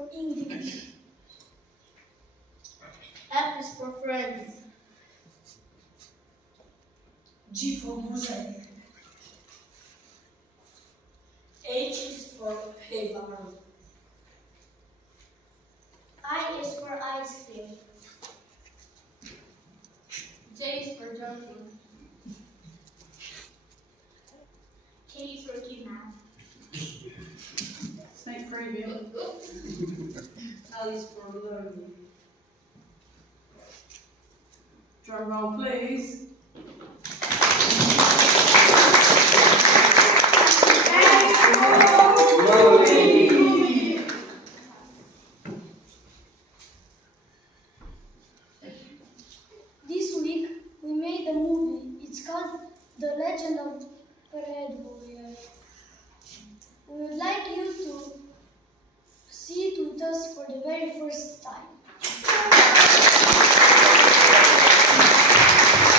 for English. F is for friends. G for music. H is for playground. I is for ice cream. J is for jumping. K is for kidnap. Snake preview. L is for learning. Drum roll, please. This week we made a movie. It's called The Legend of the Red Warrior. We would like you to see it with us for the very first time.